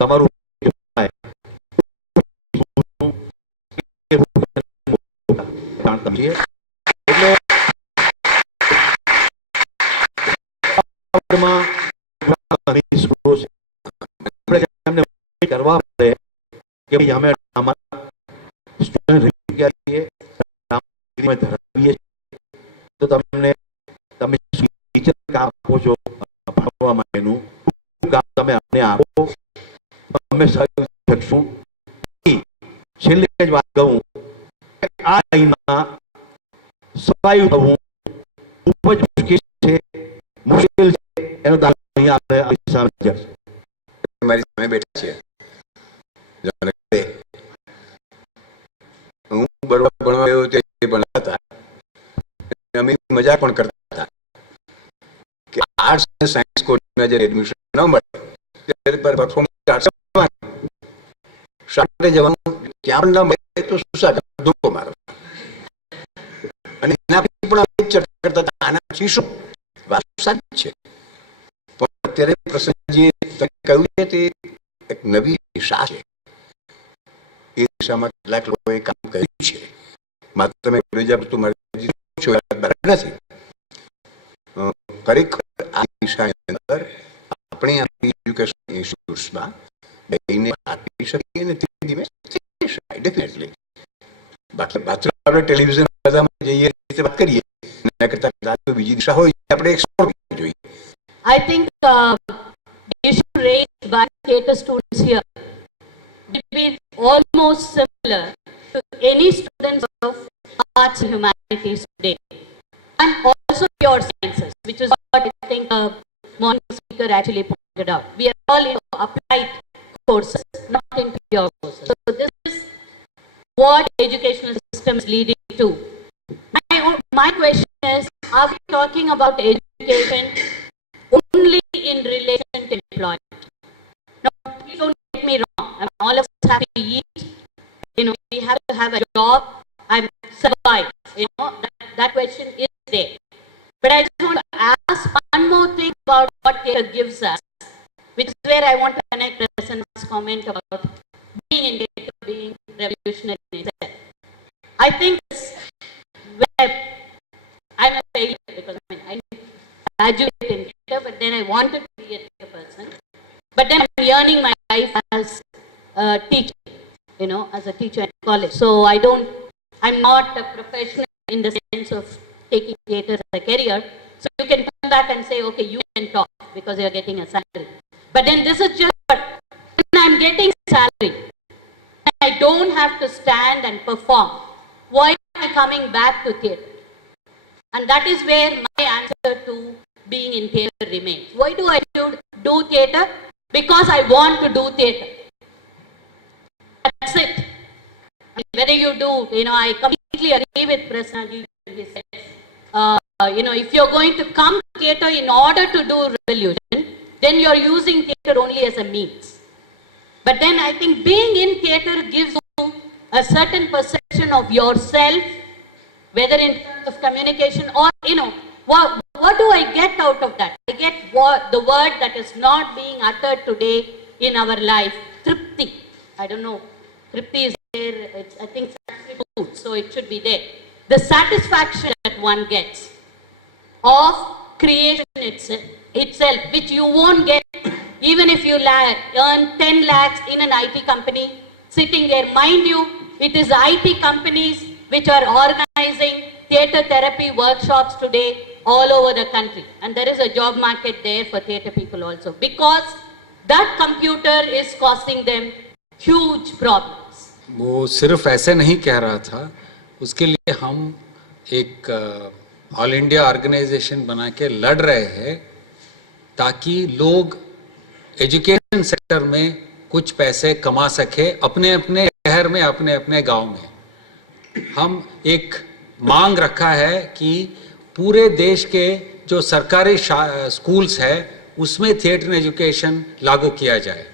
તમારું કરવા પડે કે ભાઈ અમે અમારા સ્ટુડન્ટ ધરાવીએ તો તમે ટીચર કામ આપો છો ભણવા માટેનું કામ તમે અમને આપો અમે શકશું. છેલ્લે જ વાત કહું, આ ટાઈમમાં સફાઈ થવું ખૂબ જ મુશ્કેલ છે. એનો દાખલો અહીંયા આપણી સામે છે. મારી સામે બેઠા છે. હું બરોબર ભણવા આવ્યો તે ભણતા હતા. અમે મજાક પણ કરતા હતા કે આર્ટ્સ અને સાયન્સ કોલેજમાં જ્યારે એડમિશન ન મળે ત્યારે પરફોર્મન્સ આર્ટ્સ શાળાએ જવાનું, ત્યાં ન મળે તો સુસાદ ધોકો મારો. અને એના પછી પણ અમે ચર્ચા કરતા હતા આના પછી શું. વાત સાચી છે, પણ અત્યારે પ્રસન્નજીએ કહ્યું છે તે એક નવી દિશા છે. એ દિશામાં કેટલાક લોકોએ કામ કર્યું છે. માત્ર તમે પૂછતું મારી છો બરાબર નથી. ખરેખર આ દિશાની અંદર આપણે આપણી એજ્યુકેશન ઇન્સ્ટિટ્યૂટ્સમાં જઈને આપી શકીએ અને ધીમે ધીમે થઈ શકાય ડેફિનેટલી. બાકી માત્ર આપણે ટેલિવિઝન બધામાં જઈએ રીતે વાત કરીએ એના કરતાં કદાચ બીજી દિશા હોય આપણે એક્સપ્લોર કરવી જોઈએ. I think the issue raised by theatre students here will be almost similar to any students of arts and humanities today, and also pure sciences, which is what I think morning speaker actually pointed out. We are all into applied courses, not into pure courses. So this is what the educational system is leading to. My question is, are we talking about education only in relation to employment? No, please don't get me wrong. I mean, all of us have to eat. We have to have a job and survive. That question is there. But I just want to ask one more thing about what theatre gives us, which is where I want to connect Prasanna's comment about being in theatre, being revolutionary in itself. I think where I'm a failure because I graduated in theatre, but then I wanted to be a theatre person. But then I'm yearning my life as a teacher, as a teacher in college. So I'm not a professional in the sense of taking theatre as a career. So you can come back and say, okay, you can talk because you're getting a salary. But then this is just when I'm getting salary, I don't have to stand and perform. Why am I coming back to theatre? And that is where my answer to being in theatre remains. Why do I do theatre? Because I want to do theatre. That's it. Whether you do, I completely agree with Prasanna. He says, if you're going to come to theatre in order to do revolution, then you're using theatre only as a means. But then I think being in theatre gives you a certain perception of yourself, whether in terms of communication or, what do I get out of that? I get the word that is not being uttered today in our life, tripti. I don't know. Tripti is there, I think Sanskrit food, so it should be there. The satisfaction that one gets of creation itself, which you won't get even if you earn 10 lakhs in an IT company sitting there. Mind you, it is IT companies which are organizing theatre therapy workshops today all over the country. And there is a job market there for theatre people also, because that computer is causing them huge problems. वो सिर्फ ऐसे नहीं कह रहा था, उसके लिए हम एक ऑल इंडिया ऑर्गेनाइजेशन बना के लड़ रहे हैं ताकि लोग एजुकेशन सेक्टर में कुछ पैसे कमा सके अपने अपने शहर में, अपने अपने गांव में. हम एक मांग रखा है कि पूरे देश के जो सरकारी स्कूल्स है उसमें थिएटर एजुकेशन लागू किया जाए.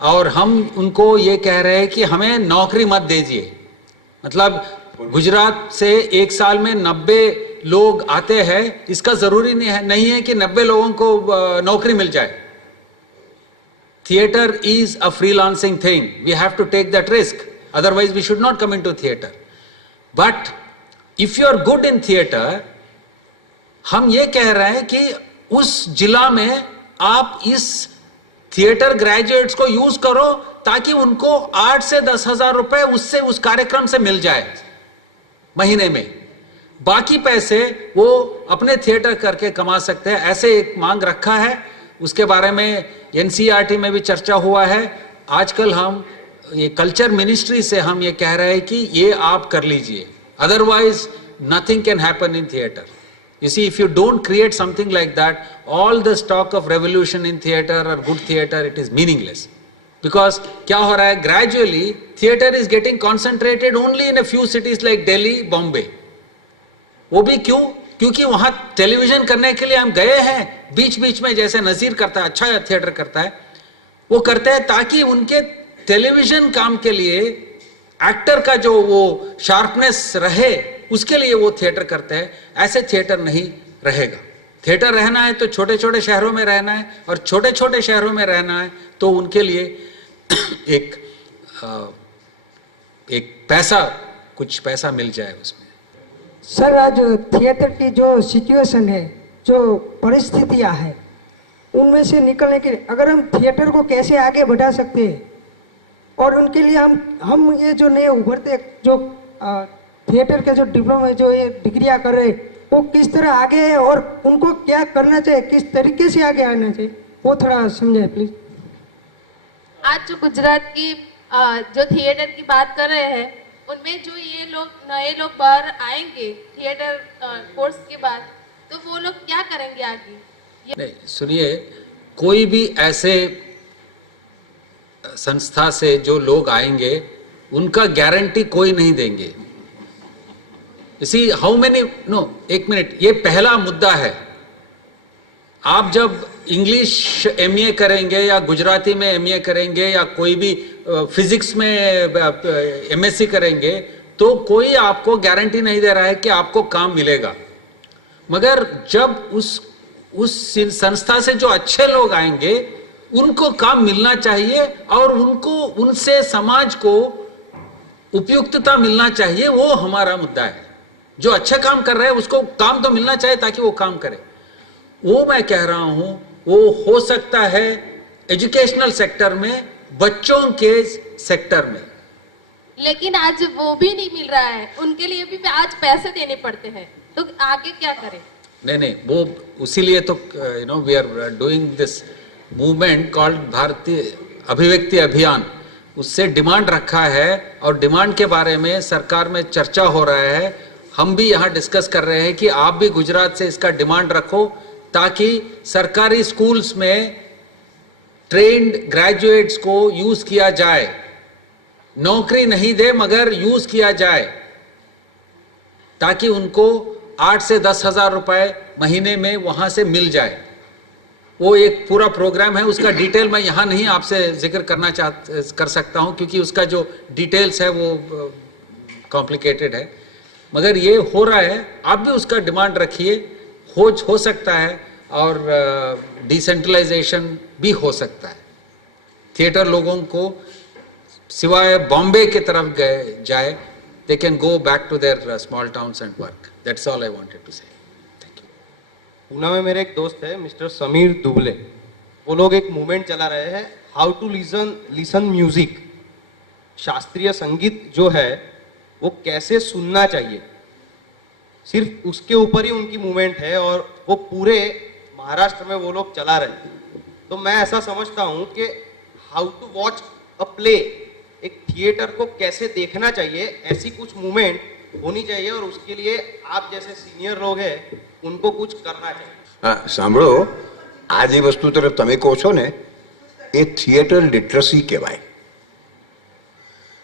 और हम उनको ये कह रहे हैं कि हमें नौकरी मत दीजिए. मतलब गुजरात से एक साल में 90 लोग आते हैं, इसका जरूरी नहीं है कि 90 लोगों को नौकरी मिल जाए. theater is a freelancing thing. We have to take that risk. Otherwise, we should not come into theater. But if you are good in theater, हम ये कह रहे हैं कि उस जिला में आप इस थिएटर ग्रेजुएट्स को यूज करो ताकि उनको 8 से 10,000 रुपए उससे उस कार्यक्रम से मिल जाए महीने में। बाकी पैसे वो अपने थिएटर करके कमा सकते हैं। ऐसे एक मांग रखा है, उसके बारे में एनसीईआरटी में भी चर्चा हुआ है। आजकल हम ये कल्चर मिनिस्ट्री से हम ये कह रहे हैं कि ये आप कर लीजिए, otherwise nothing can happen in theatre. You see, if you don't create something like that, all the talk of revolution in theater or good theater, it is meaningless. Because क्या हो रहा है, gradually theater is getting concentrated only in a few cities like Delhi, Bombay. वो भी क्यों? क्योंकि वहां television करने के लिए हम गए हैं, बीच बीच में जैसे नजीर करता है, अच्छा थिएटर करता है, वो करते हैं ताकि उनके टेलीविजन काम के लिए एक्टर का जो वो शार्पनेस रहे, उसके लिए वो थिएटर करते हैं। ऐसे थिएटर नहीं रहेगा। थिएटर रहना है तो छोटे छोटे शहरों में रहना है, और छोटे छोटे शहरों में रहना है तो उनके लिए एक पैसा, कुछ पैसा मिल जाए उसमें। सर, आज थिएटर की जो सिचुएशन है, जो परिस्थितियां हैं, उनमें से निकलने के लिए अगर हम थिएटर को कैसे आगे बढ़ा सकते हैं, और उनके लिए हम ये जो नए उभरते जो थिएटर के जो डिप्लोमा जो ये डिग्रियां कर रहे हैं, वो किस तरह आगे है और उनको क्या करना चाहिए, किस तरीके से आगे आना चाहिए, वो थोड़ा समझाए प्लीज। आज जो गुजरात की जो थिएटर की बात कर रहे हैं, उनमें जो ये लोग नए लोग बाहर आएंगे थिएटर कोर्स के बाद, तो वो लोग क्या करेंगे आगे? नहीं, सुनिए, कोई भी ऐसे संस्था से जो लोग आएंगे उनका गारंटी कोई नहीं देंगे। इसी हाउ मेनी नो, एक मिनट, ये पहला मुद्दा है। आप जब इंग्लिश एमए करेंगे या गुजराती में एमए करेंगे या कोई भी फिजिक्स में एमएससी करेंगे, तो कोई आपको गारंटी नहीं दे रहा है कि आपको काम मिलेगा। मगर जब उस संस्था से जो अच्छे लोग आएंगे उनको काम मिलना चाहिए, और उनको उनसे समाज को उपयुक्तता मिलना चाहिए। वो हमारा मुद्दा है। जो अच्छा काम कर रहे हैं उसको काम तो मिलना चाहिए ताकि वो काम करे। वो मैं कह रहा हूं, वो हो सकता है एजुकेशनल सेक्टर में, बच्चों के सेक्टर में। लेकिन आज वो भी नहीं मिल रहा है, उनके लिए भी आज पैसे देने पड़ते हैं, तो आगे क्या करें? नहीं, वो उसीलिए तो we are doing this movement called Bharatiya Abhivyakti अभियान। उससे डिमांड रखा है, और डिमांड के बारे में सरकार में चर्चा हो रहा है। हम भी यहाँ डिस्कस कर रहे हैं कि आप भी गुजरात से इसका डिमांड रखो, ताकि सरकारी स्कूल्स में ट्रेन्ड ग्रेजुएट्स को यूज किया जाए। नौकरी नहीं दे मगर यूज किया जाए, ताकि उनको 8 से 10,000 रुपए महीने में वहां से मिल जाए। वो एक पूरा प्रोग्राम है, उसका डिटेल मैं यहाँ नहीं आपसे जिक्र कर सकता हूँ, क्योंकि उसका जो डिटेल्स है वो कॉम्प्लिकेटेड है। मगर ये हो रहा है, आप भी उसका डिमांड रखिए। हो सकता है, और डिसेंट्रलाइजेशन भी हो सकता है। थिएटर लोगों को सिवाय बॉम्बे की तरफ जाए, they can go back to their small towns and work. That's all I wanted to say. Poona में मेरे एक दोस्त है मिस्टर समीर दुबले, वो लोग एक मूवमेंट चला रहे हैं, हाउ टू लिसन म्यूजिक। शास्त्रीय संगीत जो है वो कैसे सुनना चाहिए, सिर्फ उसके ऊपर ही उनकी मूवमेंट है, और वो पूरे महाराष्ट्र में वो लोग चला रहे हैं। तो मैं ऐसा समझता हूँ कि how to watch a play, एक थिएटर को कैसे देखना चाहिए, ऐसी कुछ मूवमेंट होनी चाहिए, और उसके लिए आप जैसे सीनियर लोग हैं उनको कुछ करना चाहिए। હા સાંભળો, આ જે વસ્તુ તરફ તમે કહો છો ને, એ થિયેટર લિટરસી કહેવાય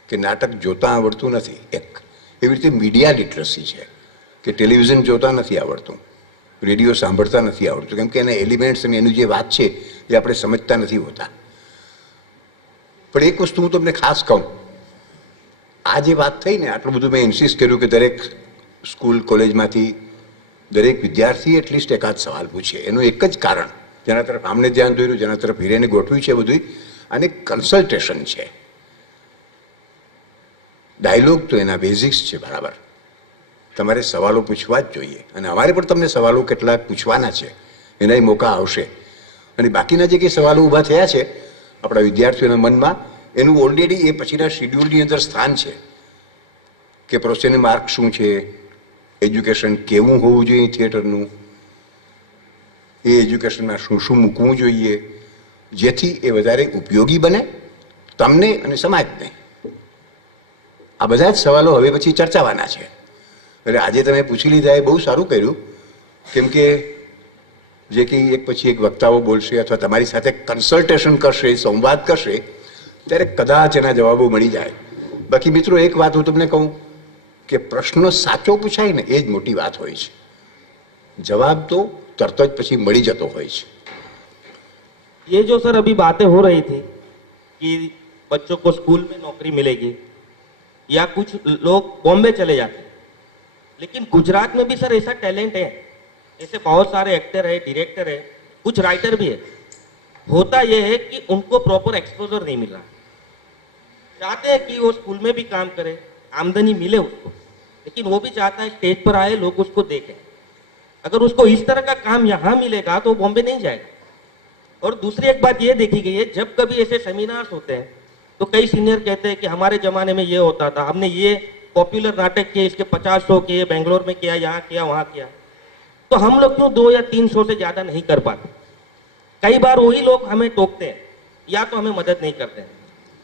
કે નાટક જોતા આવડતું નથી એક। એવી રીતે મીડિયા લિટરસી છે કે ટેલિવિઝન જોતા નથી આવડતું, રેડિયો સાંભળતા નથી આવડતું, કેમ કે એના એલિમેન્ટ્સ અને એની જે વાત છે એ આપણે સમજતા નથી હોતા। પણ એક વસ્તુ હું તમને ખાસ કહું, આ જે વાત થઈ ને, આટલું બધું મેં ઇન્સિસ્ટ કર્યું કે દરેક સ્કૂલ કોલેજમાંથી દરેક વિદ્યાર્થી એટલીસ્ટ એકાદ સવાલ પૂછે। એનું એક જ કારણ, જેના તરફ આમને ધ્યાન દોર્યું, જેના તરફ હિરેને ગોઠવ્યું છે બધું, અને કન્સલ્ટેશન છે. ડાયલોગ તો એના બેઝિક્સ છે. બરાબર, તમારે સવાલો પૂછવા જ જોઈએ અને અમારે પણ તમને સવાલો કેટલાક પૂછવાના છે, એનાય મોકા આવશે. અને બાકીના જે કંઈ સવાલો ઊભા થયા છે આપણા વિદ્યાર્થીઓના મનમાં, એનું ઓલરેડી એ પછીના શિડ્યુલની અંદર સ્થાન છે કે પ્રોસેસની માર્ક શું છે, એજ્યુકેશન કેવું હોવું જોઈએ થિયેટરનું, એ એજ્યુકેશનમાં શું શું મૂકવું જોઈએ જેથી એ વધારે ઉપયોગી બને તમને અને સમાજને. આ બધા જ સવાલો હવે પછી ચર્ચાવાના છે. એટલે આજે તમે પૂછી લીધા એ બહુ સારું કર્યું, કેમ કે જે કંઈ એક પછી એક વક્તાઓ બોલશે અથવા તમારી સાથે કન્સલ્ટેશન કરશે, સંવાદ કરશે, ત્યારે કદાચ એના જવાબો મળી જાય. બાકી મિત્રો એક વાત હું તમને કહું કે પ્રશ્ન સાચો પૂછાય ને એ જ મોટી વાત હોય છે. જવાબ તો તરત જ પછી મળી જતો હોય છે. ये जो सर अभी बातें हो रही थी कि बच्चों को स्कूल में नौकरी मिलेगी या कुछ लोग बॉम्बे चले जाते हैं, लेकिन गुजरात में भी सर ऐसा टैलेंट है, ऐसे बहुत सारे एक्टर है, डायरेक्टर है, कुछ राइटर भी है. होता यह है कि उनको प्रॉपर एक्सपोजर नहीं मिल रहा. चाहते हैं कि वो स्कूल में भी काम करे, आमदनी मिले उसको, लेकिन वो भी चाहता है स्टेज पर आए, लोग उसको देखें. अगर उसको इस तरह का काम यहाँ मिलेगा तो बॉम्बे नहीं जाएगा. और दूसरी एक बात ये देखी गई है, जब कभी ऐसे सेमिनार्स होते हैं तो कई सीनियर कहते हैं कि हमारे जमाने में ये होता था, हमने ये पॉपुलर नाटक किए, इसके 50 शो किए, बेंगलोर में किया, यहाँ किया, वहाँ किया. तो हम लोग क्यों 2 या 3 शो से ज़्यादा नहीं कर पाते? कई बार वही लोग हमें टोकते हैं या तो हमें मदद नहीं करते हैं.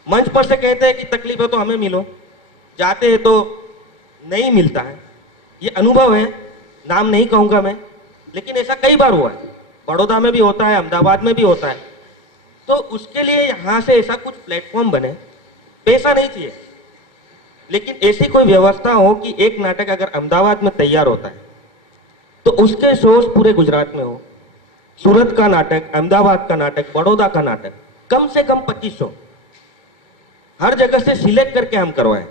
मंच पर से कहते हैं कि तकलीफ है तो हमें मिलो, जाते हैं तो नहीं मिलता है. ये अनुभव है, नाम नहीं कहूँगा मैं, लेकिन ऐसा कई बार हुआ है. बड़ौदा में भी होता है, अहमदाबाद में भी होता है. तो उसके लिए यहाँ से ऐसा कुछ प्लेटफॉर्म बने. पैसा नहीं चाहिए, लेकिन ऐसी कोई व्यवस्था हो कि एक नाटक अगर अहमदाबाद में तैयार होता है तो उसके शोज पूरे गुजरात में हो. सूरत का नाटक, अहमदाबाद का नाटक, बड़ौदा का नाटक, कम से कम 25 शो हर जगह से सिलेक्ट करके हम करवाएं.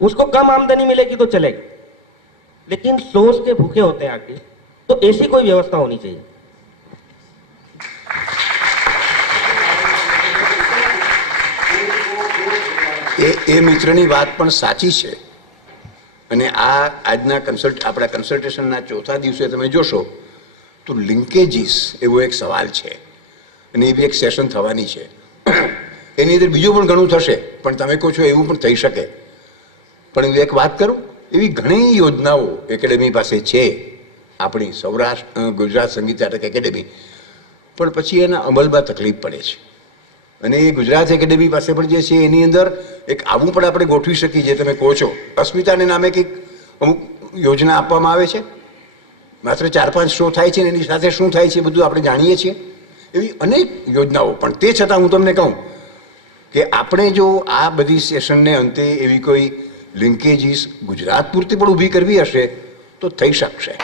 उसको कम आमदनी मिलेगी तो चलेगा, लेकिन शोज के भूखे होते हैं आर्टिस्ट, तो ऐसी कोई व्यवस्था होनी चाहिए. એ મિત્રની વાત પણ સાચી છે. અને આ આજના આપણા કન્સલ્ટેશનના ચોથા દિવસે તમે જોશો તો લિંકેજીસ એવો એક સવાલ છે અને એ બી એક સેશન થવાની છે. એની અંદર બીજું પણ ઘણું થશે, પણ તમે કહો છો એવું પણ થઈ શકે. પણ હું એક વાત કરું, એવી ઘણી યોજનાઓ એકેડેમી પાસે છે, આપણી સૌરાષ્ટ્ર ગુજરાત સંગીત નાટક એકેડેમી, પણ પછી એના અમલમાં તકલીફ પડે છે. અને એ ગુજરાત એકેડેમી પાસે પણ જે છે એની અંદર એક આવું પણ આપણે ગોઠવી શકીએ, જે તમે કહો છો અસ્મિતાને નામે કંઈક અમુક યોજના આપવામાં આવે છે, માત્ર 4-5 શો થાય છે ને એની સાથે શું થાય છે બધું આપણે જાણીએ છીએ. એવી અનેક યોજનાઓ. પણ તે છતાં હું તમને કહું કે આપણે જો આ બધી સેશનને અંતે એવી કોઈ લિંકેજીસ ગુજરાત પૂરતી પણ ઊભી કરવી હશે તો થઈ શકશે.